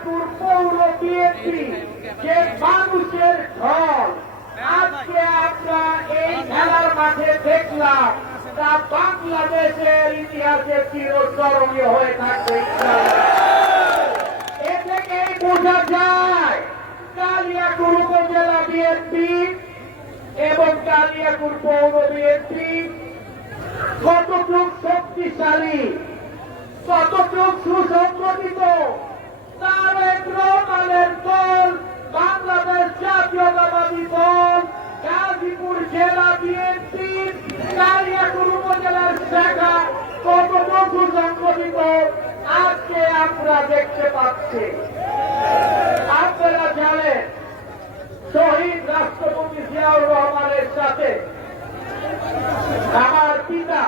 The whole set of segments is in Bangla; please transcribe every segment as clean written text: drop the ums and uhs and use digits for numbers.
কালিয়াকুর পৌর বিএনপি যে মানুষের ঢল আজকে আমরা এই খেলার মাঠে দেখলাম তা বাংলাদেশের ইতিহাসে চিরস্মরণীয় হয়ে থাকবে। এ থেকেই বোঝা যায় কালিয়াকুর উপজেলা বিএনপি এবং কালিয়াকুর পৌর বিএনপি কতটুক শক্তিশালী, কতটুক সুসংগঠিত। তারেক রহমানের দল বাংলাদেশ জাতীয়তাবাদী দল গাজীপুর জেলা বিএনপি কালিয়াকুর উপজেলার শাখা কতটুক সুসংগঠিত আজকে আমরা দেখতে পাচ্ছি। আপনারা জানেন শহীদ রাষ্ট্রপতি জিয়াউর রহমানের সাথে আমার পিতা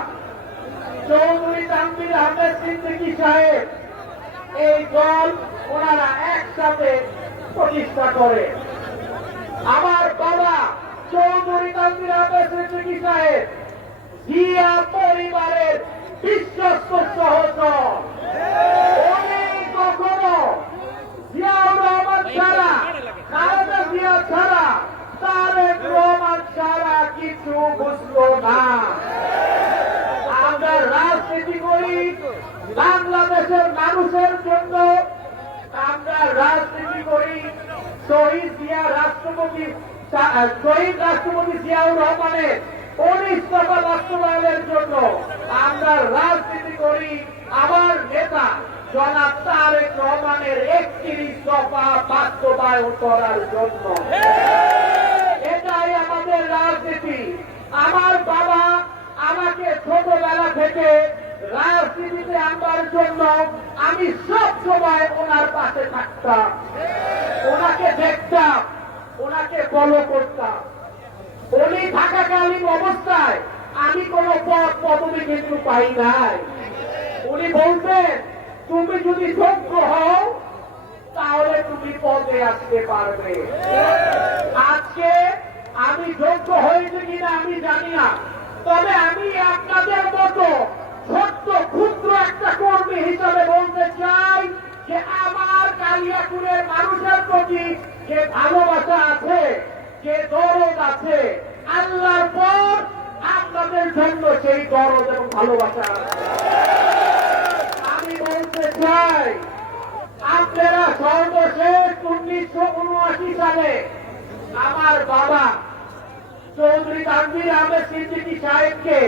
চৌধুরী তানভীর আহমেদ সিদ্দিকী সাহেব এই দল ওনারা একসাথে প্রতিষ্ঠা করে। আমার বাবা চৌধুরী তানভীর আহমেদ সিদ্দিকী সাহেব জিয়া পরিবারের বিশ্বস্ত সহচর। উনি কখনো জিয়াউর রহমান ছাড়া, খালেদা জিয়া ছাড়া, তারেক রহমান ছাড়া কিছু বুঝলো না। আমরা রাজনীতি করি বাংলাদেশের মানুষের জন্য, আমরা রাজনীতি করি শহীদ রাষ্ট্রপতি জিয়াউর রহমানের 19 দফা বাস্তবায়নের জন্য। আমরা রাজনীতি করি আমার নেতা জনাব তারেক রহমানের 31 দফা বাস্তবায়ন করার জন্য। এটাই আমাদের রাজনীতি। আমার বাবা আমাকে ছোটবেলা থেকে রাজনীতিতে আনবার জন্য আমি সব সময় ওনার পাশে থাকতাম, ওনাকে দেখতাম, ওনাকে ফলো করতাম। উনি থাকাকালীন অবস্থায় আমি কোন পদ পদবি কিন্তু পাই নাই। উনি বলতেন তুমি যদি যোগ্য হও তাহলে তুমি পদে আসতে পারবে। আজকে আমি যোগ্য হয়েছে কিনা আমি জানি না, তবে আমি আপনাদের মতো ছোট্ট ক্ষুদ্র একটা কর্মী হিসাবে বলতে চাই যে আমার কালিয়াকুরের মানুষের প্রতি যে ভালোবাসা আছে, যে দরদ আছে, আল্লাহর পর আপনাদের জন্য সেই দরদ এবং ভালোবাসা আছে। আমি বলতে চাই আপনারা সর্বশেষ 1979 সালে আমার বাবা চৌধুরী তানভীর আহমেদ সিদ্দিকী সাহেবকে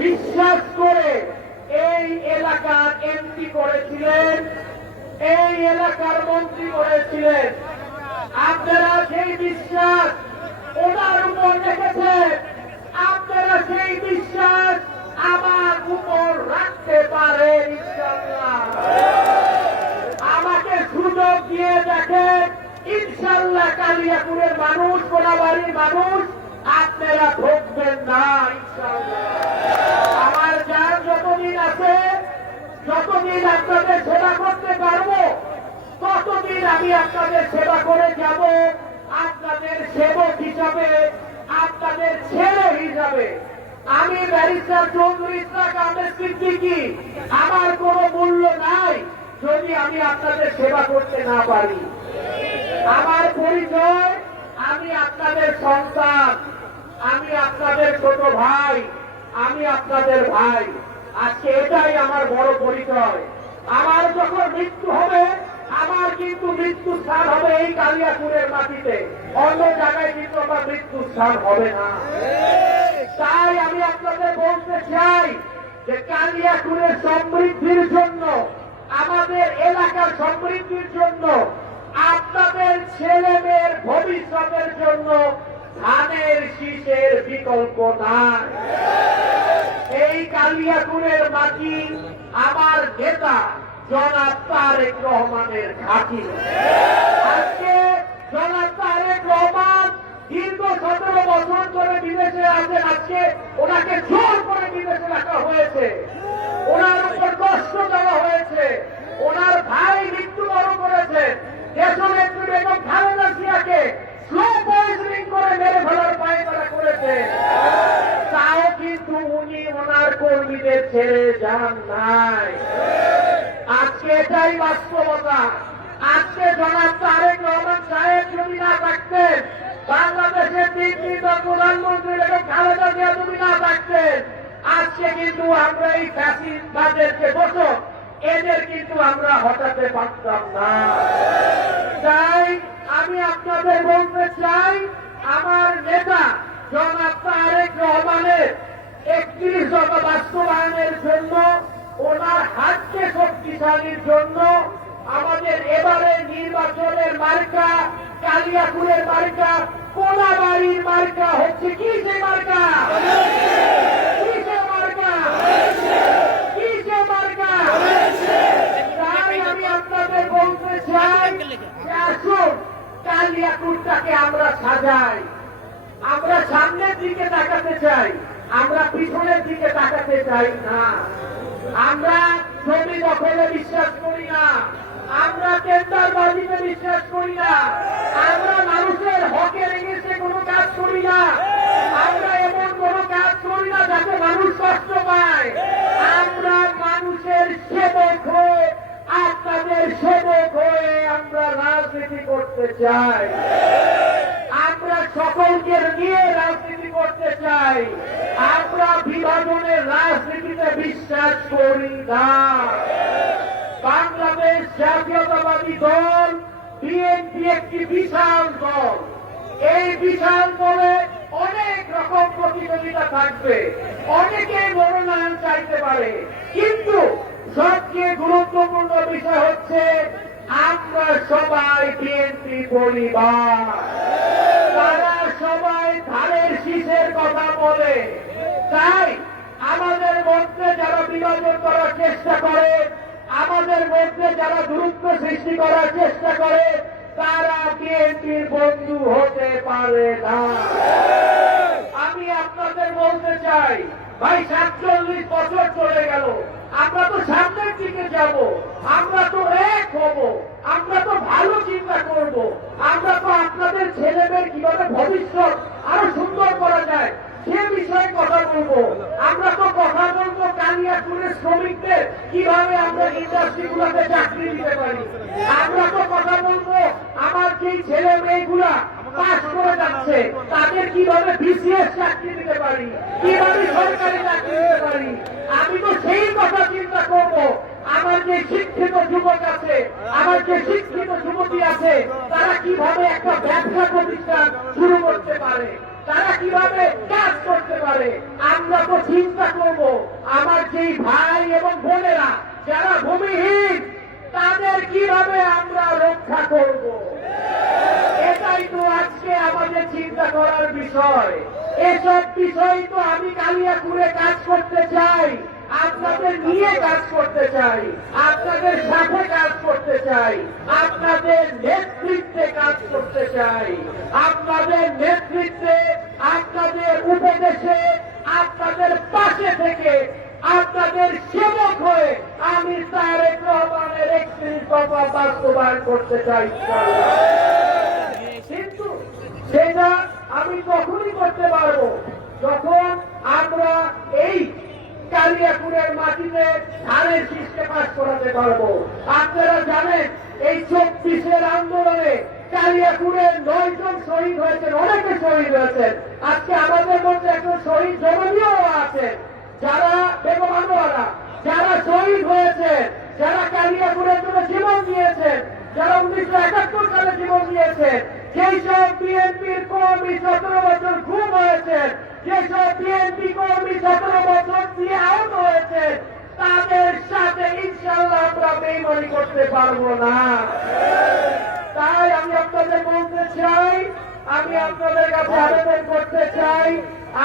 বিশ্বাস করে এই এলাকার এমপি করেছিলেন, এই এলাকার মন্ত্রী করেছিলেন। আপনারা সেই বিশ্বাস ওনার উপর রেখেছেন, আপনারা সেই বিশ্বাস আমার উপর রাখতে পারেন ইনশাআল্লাহ। আমাকে সুযোগ দিয়ে দেখেন, ইনশাআল্লাহ কালিয়াকুরের মানুষ, কোনাবাড়ির মানুষ আপনারা ঠকবেন না ইনশাআল্লাহ। আমার যার যতদিন আছে, যতদিন আপনাদের সেবা করতে পারবো ততদিন আমি আপনাদের সেবা করে যাব। আপনাদের সেবক হিসাবে, আপনাদের ছেলে হিসাবে আমি ব্যারিস্টার চৌধুরী ইসরাক আহমেদ সিদ্দিকী, আমার কোনো মূল্য নাই যদি আমি আপনাদের সেবা করতে না পারি। আমার পরিচয় আমি আপনাদের সন্তান, আমি আপনাদের ছোট ভাই, আমি আপনাদের ভাই। আজকে এটাই আমার বড় পরিচয়। আমার যখন মৃত্যু হবে, আমার কিন্তু মৃত্যু স্থান হবে এই কালিয়াকুরের মাটিতে, অন্য জায়গায় কিন্তু আমার মৃত্যু স্থান হবে না। তাই আমি আপনাদের বলতে চাই যে কালিয়াকুরের সমৃদ্ধির জন্য, আমাদের এলাকার সমৃদ্ধির জন্য, আপনাদের ছেলে মেয়ের ভবিষ্যতের জন্য ধানের শীষের বিকল্প নাই। এই কালিয়াকুরের মাটি আমার নেতা জনাব তারেক রহমানের ঘাঁটি। আজকে জনাব তারেক রহমান দীর্ঘ 17 বছর ধরে বিদেশে আছেন। আজকে ওনাকে জোর করে বিদেশে রাখা হয়েছে, ওনার উপর কষ্ট দেওয়া হয়েছে, ওনার ভাই মৃত্যুবরণ করেছেন। দেশনেত্রী বেগম খালেদা জিয়াকে স্লো পয়জনিং করে মেরে ফেলার পায়তারা করেছে, তাও কিন্তু উনি ওনার কর্মীদের ছেড়ে যান নাই। আজকে এটাই বাস্তবতা। আজকে জনাব তারেক রহমান সাহেব যদি না থাকতেন, বাংলাদেশের তিন প্রধানমন্ত্রী বেগম খালেদা জিয়া যদি না থাকতেন, আজকে কিন্তু আমরা এই ফ্যাসিস্টদের যে দোষক, এদের কিন্তু আমরা হটাতে পারতাম না। তাই আমি আপনাদের বলতে চাই, আমার নেতা জনাব তারেক রহমানের 31 দফা বাস্তবায়নের জন্য, ওনার হাতকে শক্তিশালীর জন্য আমাদের এবারে নির্বাচনের মার্কা, কালিয়াকুরের মার্কা, কোলাবাড়ির মার্কা হচ্ছে কি? সে মার্কা কিসে মার্কা? কিসে মার্কা? তাই আমি আপনাদের বলতে চাই যে আসুন কালিয়াকুরটাকে আমরা সাজাই। আমরা সামনের দিকে তাকাতে চাই, আমরা পিছনের দিকে তাকাতে চাই না। আমরা জমি দখলে বিশ্বাস করি না, আমরা টেন্ডারবাজিতে বিশ্বাস করি না, আমরা মানুষের হকের এগেন্সে কোনো কাজ করি না, আমরা এমন কোনো কাজ করি না যাতে মানুষ কষ্ট পায়। আমরা মানুষের সেবক হয়ে, আপনাদের সেবক হয়ে আমরা রাজনীতি করতে চাই। আমরা সকলকে নিয়ে রাজনীতি করতে চাই। আমরা বিভাজনের রাজনীতিতে বিশ্বাস করি না। বাংলাদেশ জাতীয়তাবাদী দল বিএনপি একটি বিশাল দল। এই বিশাল দলে অনেক রকম প্রতিযোগিতা থাকবে, অনেকে মনোনয়ন চাইতে পারে, কিন্তু সবচেয়ে গুরুত্বপূর্ণ বিষয় হচ্ছে আমরা সবাই বিএনপি পরিবার। তারা সবাই ধানের শীষের কথা বলে। তাই আমাদের মধ্যে যারা বিভাজন করার চেষ্টা করে, আমাদের মধ্যে যারা দূরত্ব সৃষ্টি করার চেষ্টা করে, তারা বিএনপির বন্ধু হতে পারে না। আমি আপনাদের বলতে চাই, ভাই 47 বছর চলে গেল, আমরা তো সামনের দিকে যাব, আমরা তো এক হব, আমরা তো ভালো চিন্তা করব, আমরা তো আপনাদের ছেলেমেয়ের কিভাবে ভবিষ্যৎ আরো সুন্দর করা যায় সে বিষয়ে কথা বলবো। আমরা তো কথা বলবো কালিয়াকুরের শ্রমিকদের কিভাবে আমরা ইন্ডাস্ট্রিগুলোতে চাকরি দিতে পারি। আমরা তো কথা বলবো আমার যেই ছেলে মেয়েগুলা পাস করে যাচ্ছে তাদের কিভাবে বিসিএস চাকরি দিতে পারি, কিভাবে সরকারি চাকরি দিতে পারি। আমি তো সেই কথা চিন্তা করব। আমার যে শিক্ষিত যুবক আছে, আমার যে শিক্ষিত যুবতী আছে, তারা কিভাবে একটা ব্যবসা প্রতিষ্ঠান শুরু করতে পারে, তারা কিভাবে কাজ করতে পারে। আমরা তো চিন্তা করব আমার যেই ভাই এবং বোনেরা যারা ভূমিহীন, তাদের কিভাবে আমরা রক্ষা করব। এটাই তো আজকে আমাদের চিন্তা করার বিষয়। এসব বিষয় তো আমি কালিয়াকুরে কাজ করতে চাই, আপনাদের নিয়ে কাজ করতে চাই, আপনাদের সাথে কাজ করতে চাই, আপনাদের নেতৃত্বে কাজ করতে চাই, আপনাদের নেতৃত্বে, আপনাদের উপদেশে, আপনাদের পাশে থেকে, আপনাদের সেবক হয়ে আমি তারেক রহমানের 31 দফা বাস্তবায়ন করতে চাই। কিন্তু সেটা আমি তখনই করতে পারবো যখন আমরা এই কালিয়াকুরের মাটিতে ধানের শীষকে পাস করাতে পারবো। আপনারা জানেন এই 24-এর আন্দোলনে কালিয়াকুরের 9 জন শহীদ হয়েছেন, অনেকে শহীদ হয়েছেন। আজকে আমাদের মধ্যে একজন শহীদ জননীয় আছেন, যারা বেগম আনোয়ারা, যারা শহীদ হয়েছেন, যারা কালিয়াকুরের জন্য জীবন দিয়েছেন, যারা 1971 সালে জীবন দিয়েছেন, যেসব বিএনপির কর্মী 17 বছর খুন হয়েছেন, যেসব বিএনপি কর্মী 17 বছর দিয়ে আহত হয়েছেন, তাদের সাথে ইনশাআল্লাহ আমরা বেইমানি করতে পারবো না। তাই আমি আপনাদের বলতে চাই, আমি আপনাদের কাছে আবেদন করতে চাই,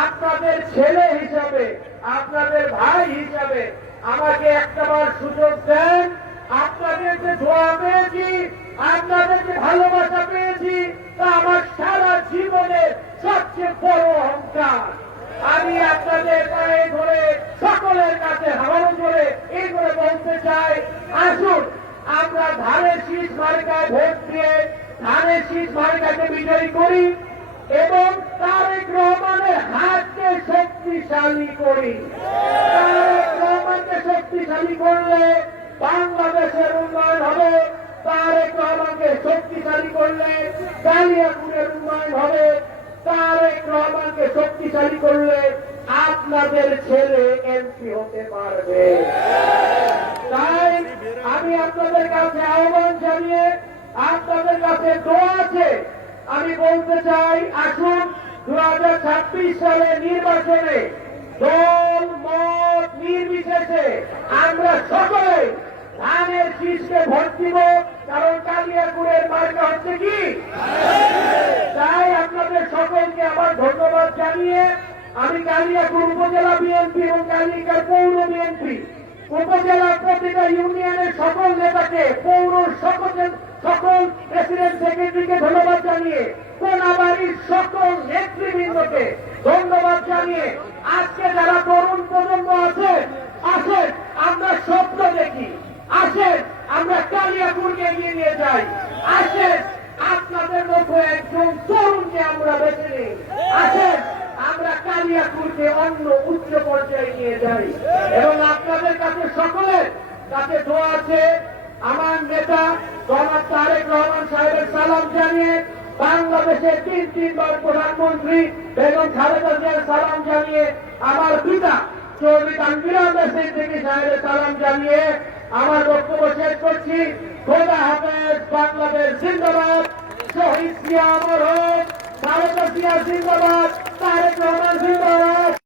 আপনাদের ছেলে হিসাবে, আপনাদের ভাই হিসাবে আমাকে একটাবার সুযোগ দেন। আপনাদের যে দোয়া পেয়েছি, আপনাদের যে ভালোবাসা পেয়েছি, তা আমার সারা জীবনের সবচেয়ে বড় অহংকার। আমি আপনাদের পায়ে ধরে, সকলের কাছে হাত ধরে এই করে বলতে চাই, আসুন আমরা ধানের শীষ মার্কায় ভোট দিয়ে ধানের শীষ মার্কাকে বিজয়ী করি এবং তারেক রহমানের হাতকে শক্তিশালী করি। তারেক রহমানকে শক্তিশালী করলে বাংলাদেশের উন্নয়ন হবে। তারেক কেন্দ্রকে শক্তিশালী করলে কালিয়াকুড়ের উন্নয়ন হবে, তারেক রহমানকে শক্তিশালী করলে আপনাদের ছেলে এমপি হতে পারবে। তাই আমি আপনাদের কাছে আহ্বান জানিয়ে, আপনাদের কাছে দোয়া আছে, আমি বলতে চাই, আসুন 2026 সালে নির্বাচনে দল মত নির্বিশেষে আমরা সকলে ধানের শীষকে ভোট দিব, কারণ কালিয়াকুড়ের মার্কা হচ্ছে কি। তাই আপনাদের সকলকে আমার ধন্যবাদ জানিয়ে আমি কালিয়াকুড় উপজেলা বিএনপি এবং কালিয়াকুড় পৌর বিএনপি উপজেলার প্রতিটা ইউনিয়নের সকল নেতাকে, পৌর সকল প্রেসিডেন্ট সেক্রেটারিকে ধন্যবাদ জানিয়ে, কোনাবাড়ির সকল নেতৃবৃন্দকে ধন্যবাদ জানিয়ে, আজকে যারা তরুণ প্রজন্ম আছে, আসেন আমরা স্বপ্ন দেখি, আসেন আমরা কালিয়াকুড়কে এগিয়ে নিয়ে যাই, আসেন আপনাদের মতো একজন তরুণকে আমরা বেছে নিই, আসেন আমরা কালিয়াকুড়কে অন্য উচ্চ পর্যায়ে নিয়ে যাই। এবং আপনাদের কাছে সকলের কাছে দোয়া আছে, আমার নেতা জনাব তারেক রহমান সাহেবের সালাম জানিয়ে, বাংলাদেশের তিনবার প্রধানমন্ত্রী বেগম খালেদা জিয়ার সালাম জানিয়ে, আমার পিতা চৌধুরী তানভীর আহমেদ সিদ্দিকী সাহেবের সালাম জানিয়ে আমার বক্তব্য শেষ করছি। খোদা হাফেজ। বাংলাদেশ জিন্দাবাদ। শহীদ জিয়া অমর হোক। খালেদা জিয়া জিন্দাবাদ। তারেক রহমান জিন্দাবাদ।